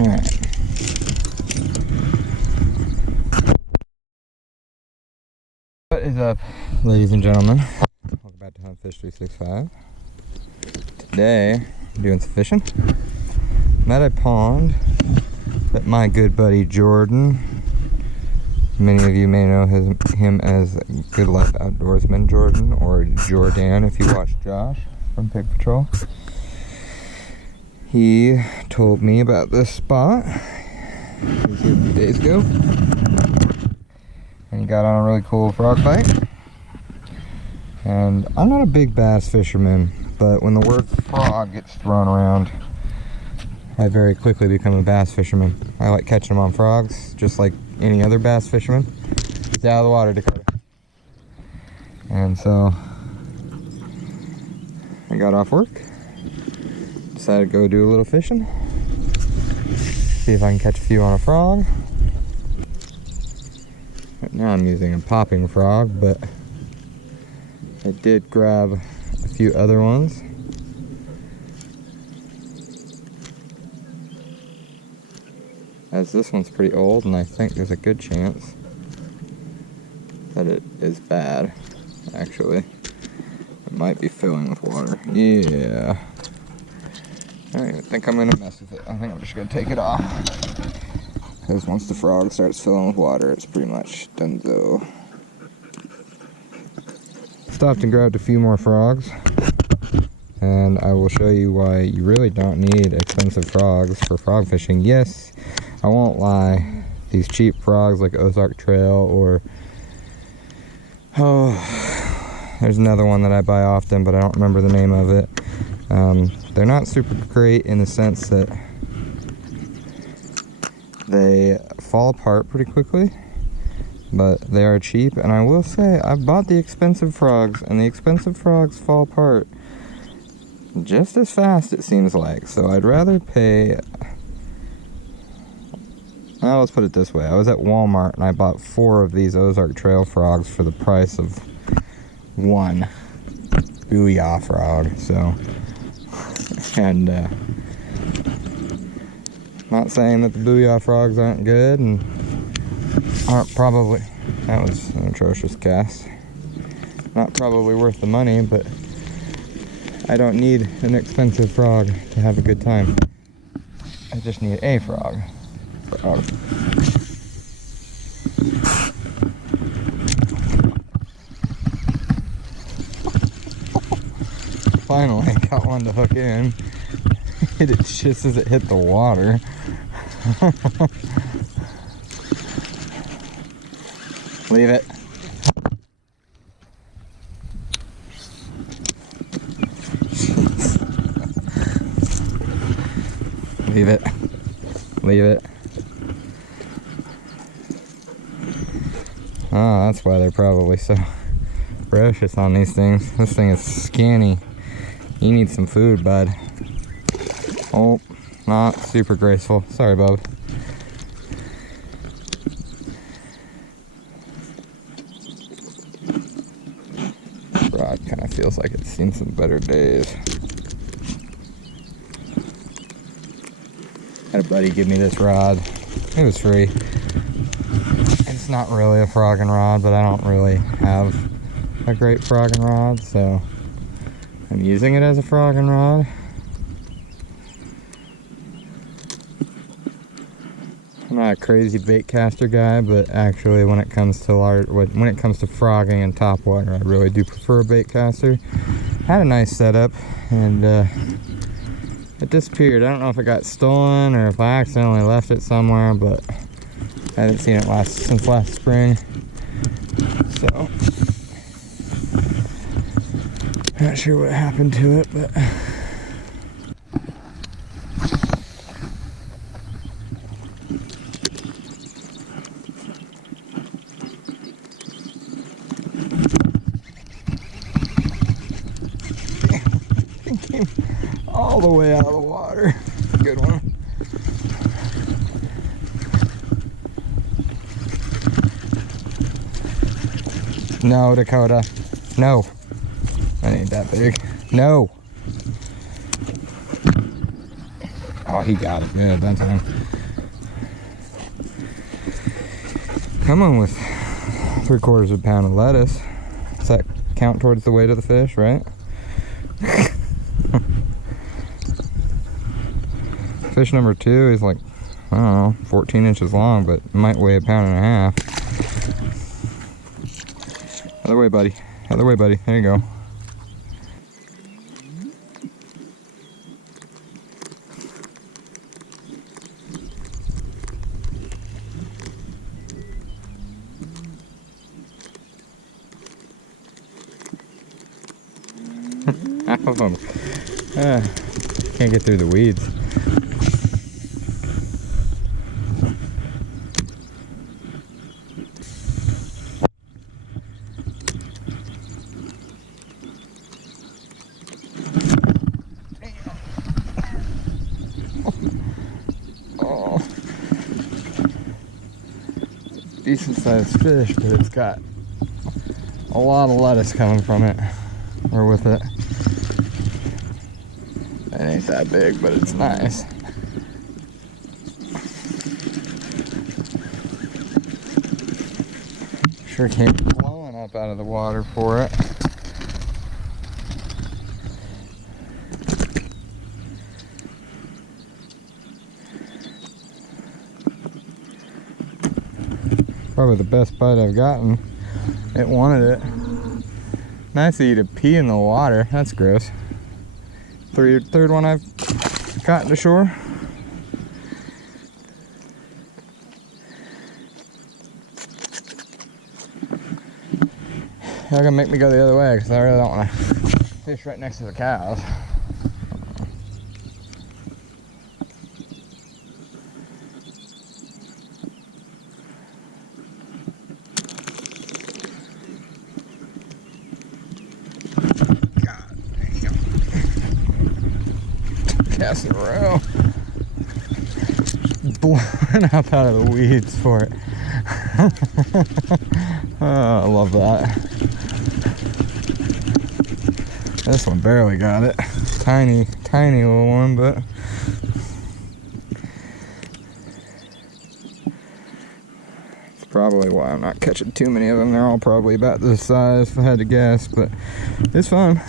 Alright. What is up, ladies and gentlemen? Welcome back to Hunt Fish 365. Today, I'm doing some fishing. I'm at a pond that my good buddy Jordan, many of you may know him as Good Life Outdoorsman Jordan, or Jordan if you watch Josh from Pig Patrol. He told me about this spot. He was here a few days ago. And he got on a really cool frog bite. And I'm not a big bass fisherman, but when the word frog gets thrown around, I very quickly become a bass fisherman. I like catching them on frogs, just like any other bass fisherman. Stay out of the water, Dakota. And so I got off work, decided to go do a little fishing, see if I can catch a few on a frog. Right now I'm using a popping frog, but I did grab a few other ones. As this one's pretty old, and I think there's a good chance that it is bad, actually. It might be filling with water. Yeah. I don't even think I'm gonna mess with it. I think I'm just gonna take it off. Because once the frog starts filling with water, it's pretty much donezo. Stopped and grabbed a few more frogs. And I will show you why you really don't need expensive frogs for frog fishing. Yes, I won't lie, these cheap frogs like Ozark Trail or there's another one that I buy often, but I don't remember the name of it. They're not super great in the sense that they fall apart pretty quickly, but they are cheap. And I will say, I've bought the expensive frogs, and the expensive frogs fall apart just as fast, it seems like. So I'd rather pay... Well, let's put it this way. I was at Walmart and I bought 4 of these Ozark Trail frogs for the price of 1 Booyah frog. So, and not saying that the Booyah frogs aren't good and aren't probably, that was an atrocious cast, not probably worth the money, but I don't need an expensive frog to have a good time. I just need a frog. Finally got one to hook in. Hit it just as it hit the water. Leave it. Leave it. Leave it. Oh, that's why they're probably so ferocious on these things. This thing is skinny. You need some food, bud. Oh, not super graceful. Sorry, bub. Rod kind of feels like it's seen some better days. Had a buddy give me this rod. It was free. It's not really a frogging rod, but I don't really have a great frogging rod, so I'm using it as a frogging rod. I'm not a crazy bait caster guy, but actually when it comes to frogging and topwater, I really do prefer a bait caster. Had a nice setup, and it disappeared. I don't know if it got stolen or if I accidentally left it somewhere, but I haven't seen it since last spring. So not sure what happened to it, but it came all the way out of the water. Good one. No, Dakota. No. That ain't that big. No. Oh, he got it good that time. Come on with 3/4 of a pound of lettuce. Does that count towards the weight of the fish, right? Fish number 2 is like, I don't know, 14 inches long, but might weigh a pound and a half. Other way, buddy. Other way, buddy. There you go. Half of them. Can't get through the weeds. Oh. Decent sized fish, but it's got a lot of lettuce coming from it, or with it. It ain't that big, but it's nice. Sure came blowing up out of the water for it. Probably the best bite I've gotten. It wanted it. Nice of you to pee in the water. That's gross. Third one I've gotten to shore. You're gonna make me go the other way because I really don't want to fish right next to the cows. Cast in a row. Blowing up out of the weeds for it. Oh, I love that. This one barely got it. Tiny little one, but it's probably why I'm not catching too many of them. They're all probably about this size if I had to guess, but it's fun.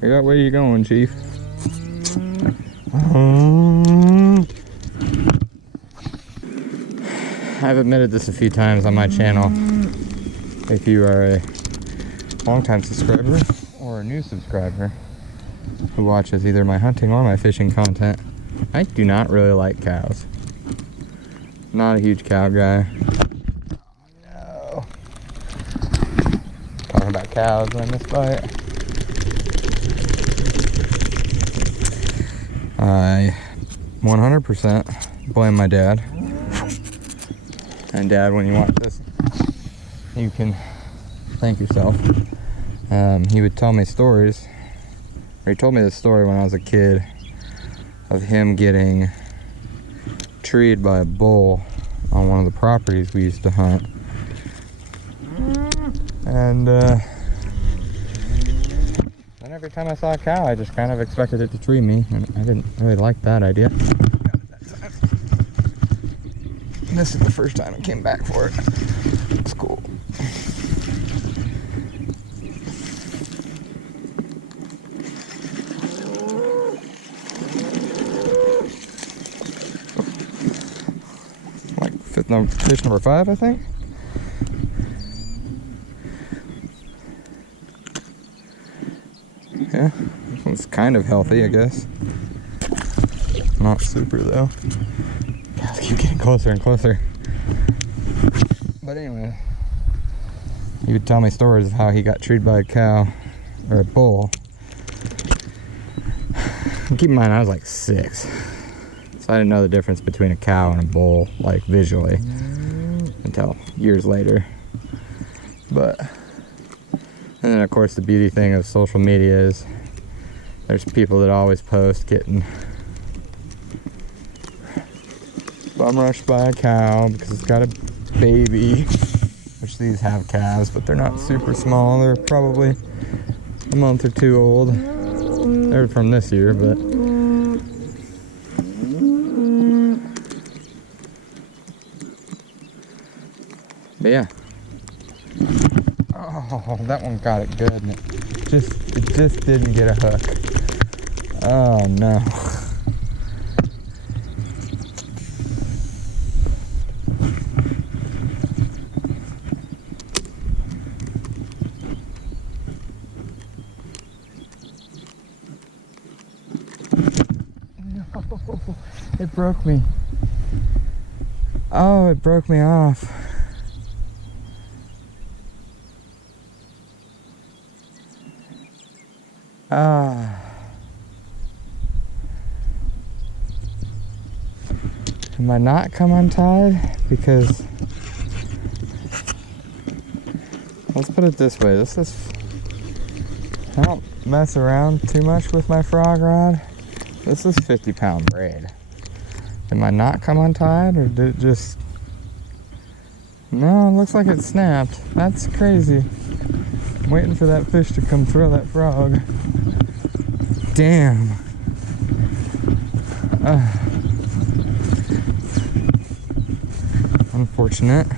Where are you going, Chief? I've admitted this a few times on my channel. If you are a longtime subscriber or a new subscriber who watches either my hunting or my fishing content, I do not really like cows. Not a huge cow guy. No. Talking about cows when I misbite. I 100% blame my dad. And Dad, when you watch this, you can thank yourself. He would tell me stories, or he told me this story when I was a kid of him getting treed by a bull on one of the properties we used to hunt. And then every time I saw a cow, I just kind of expected it to tree me, and I didn't really like that idea. This is the first time I came back for it. It's cool. Like fish number 5, I think. Yeah, this one's kind of healthy, I guess. Not super though. Guys keep getting closer and closer. But anyway, he would tell me stories of how he got treated by a cow or a bull. And keep in mind, I was like 6, so I didn't know the difference between a cow and a bull, like visually, until years later. But and then of course the beauty thing of social media is there's people that always post getting bum rushed by a cow because it's got a baby, which these have calves, but they're not super small. They're probably a month or two old. They're from this year, but yeah. Oh, that one got it good. And it just didn't get a hook. Oh no. It broke me. Oh, it broke me off. Ah. Am I not come untied? Because let's put it this way. I don't mess around too much with my frog rod. This is 50-pound braid. Am I not come untied, or did it just... No, it looks like it snapped. That's crazy. I'm waiting for that fish to come throw that frog. Damn. Unfortunate.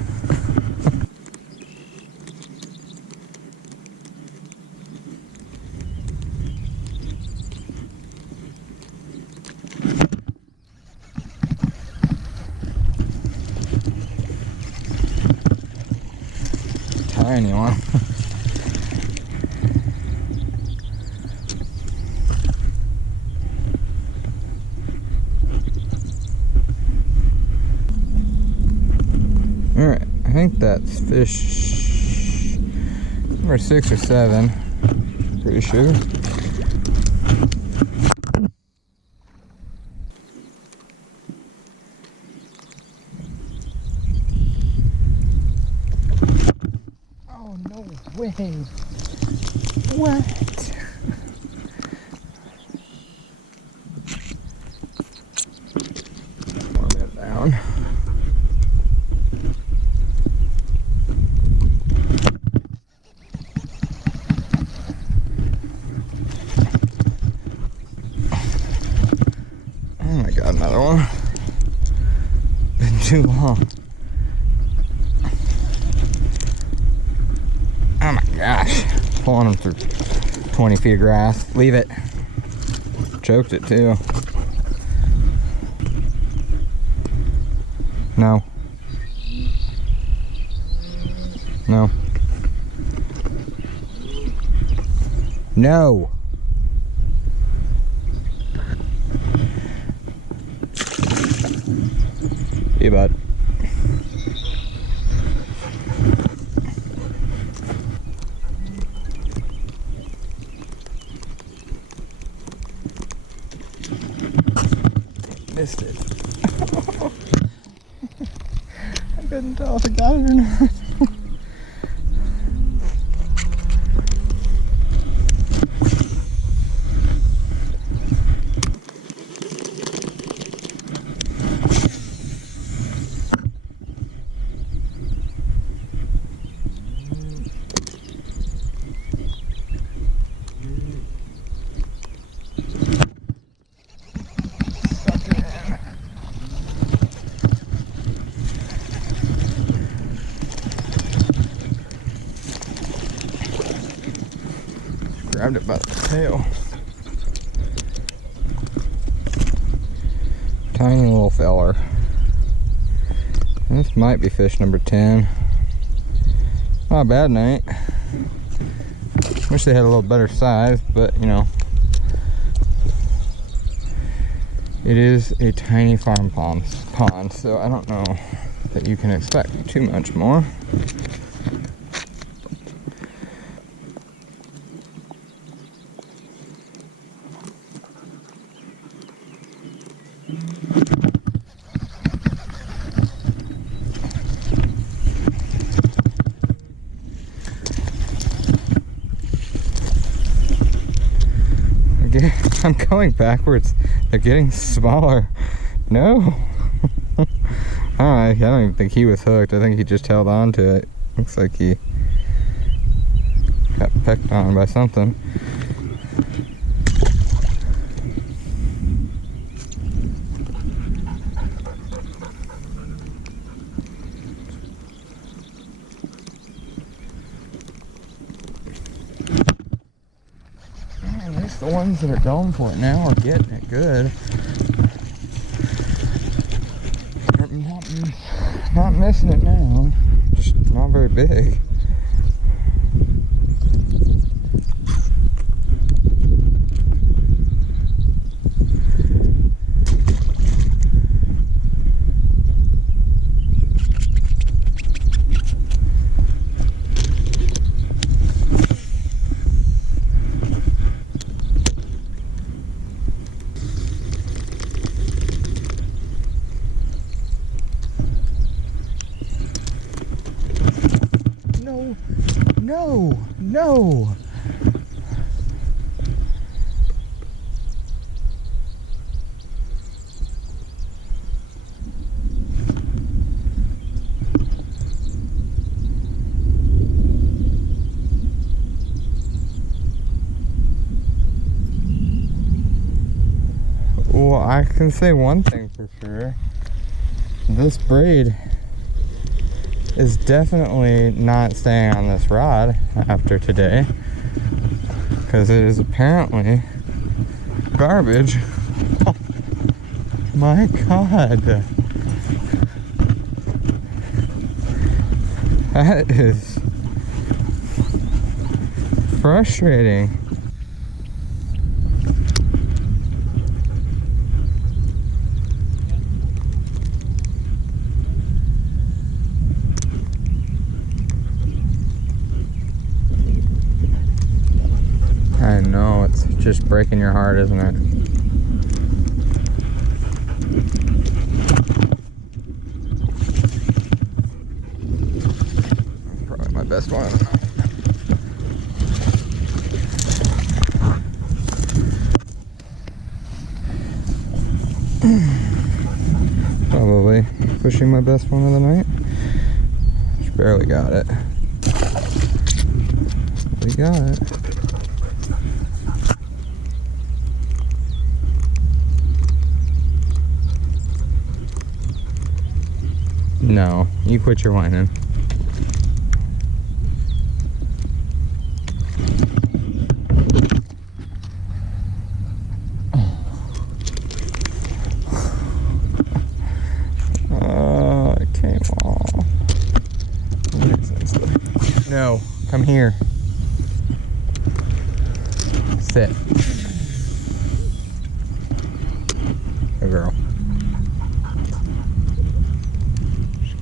Tiny one. Alright, I think that's fish number 6 or 7. Pretty sure. Oh, no way. What? Warm it down. Oh my god, another one. Been too long. Oh my gosh. Pulling them through 20 feet of grass. Leave it. Choked it too. No. No. No. Hey, bud. Missed it. I couldn't tell if it got it or not. Grabbed it by the tail. Tiny little feller. This might be fish number 10. Not a bad night. Wish they had a little better size, but you know, it is a tiny farm pond, so I don't know that you can expect too much more. I'm going backwards. They're getting smaller. No. Alright, I don't even think he was hooked. I think he just held on to it. Looks like he got pecked on by something. At least the ones that are going for it now are getting it good. Not missing it now, just not very big. No, no. Well, I can say one thing for sure. This braid is definitely not staying on this rod after today, because it is apparently garbage. Oh my god, that is frustrating. I know, it's just breaking your heart, isn't it? Probably my best one. Probably pushing my best one of the night. Just barely got it. We got it. No, you quit your whining. It came off. No, come here. Sit. Good girl.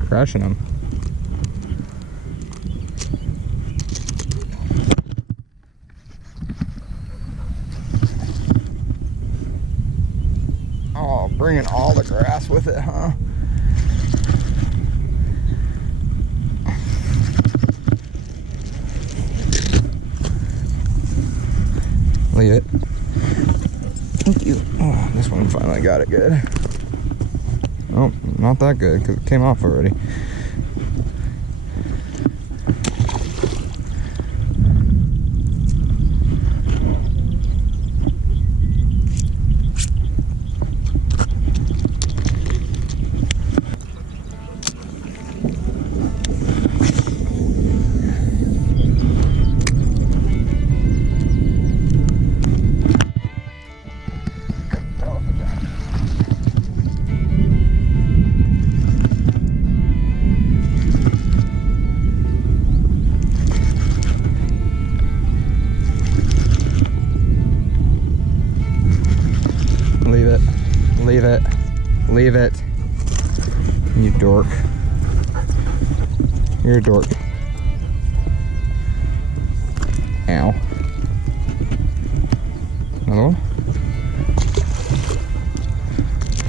Crushing them. Oh, bringing all the grass with it, huh? Leave it. Thank you. Oh, this one finally got it good. Oh, not that good, because it came off already. Leave it. Leave it. Leave it. You dork. You're a dork. Ow. Another one?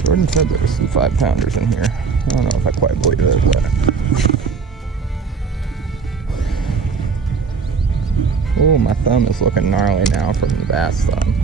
Jordan said there was some 5-pounders in here. I don't know if I quite believe it, but... Oh, my thumb is looking gnarly now from the bass thumb.